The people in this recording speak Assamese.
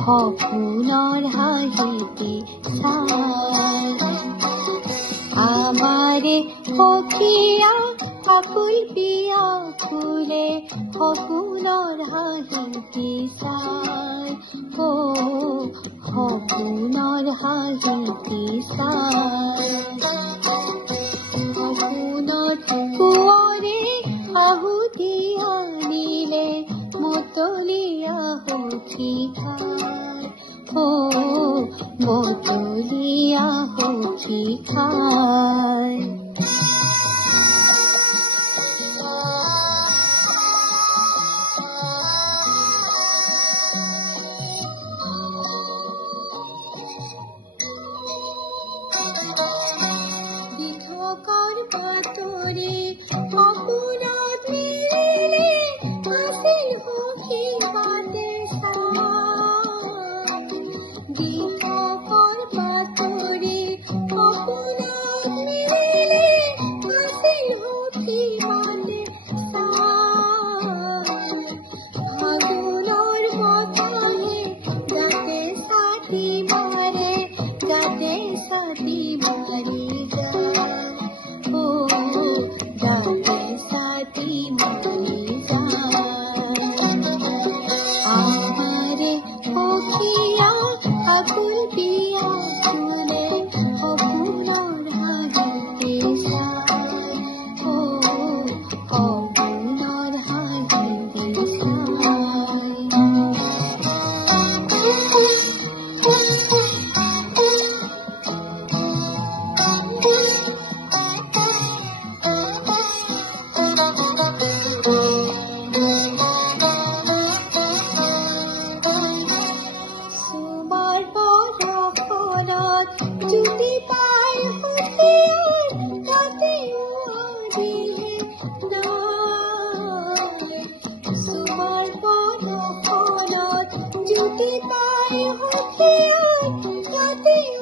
সপোনৰ হাঁহিতে চাই আমাৰে সখীয়া আকুল পিয়া ফুলে সপোনৰ হাঁহিতে চাই সপোনৰ হাঁহিতে চাই সপোনত কুঁৱৰে আহুতি আনিলে মতলীয়া সখী খাই মতলীয়া সখী খাই দিঠকৰ পাতৰি সপোনত মেলিলে আছিল সখী বাটে চাই দিঠকৰ পাতৰি সপোনত মেলিলে আছিল সখী বাটে চাই ফাগুনৰ বতাহে গাতে ছাতি মাৰে গাতে ছাতি মাৰি যায় গাতে ছাতি মাৰি আমাৰে সখীয়া আকুল পিয়া ফুলে সপোনৰ হাঁহিতে চাই সপোনৰ হাঁহিতে সুমাৰ বৰষুণত জুতি পাই সখীয়াই কাটিও দিলে নাই সুমাৰ বৰষুণত জুতি পাই সখীয়াই কাটিও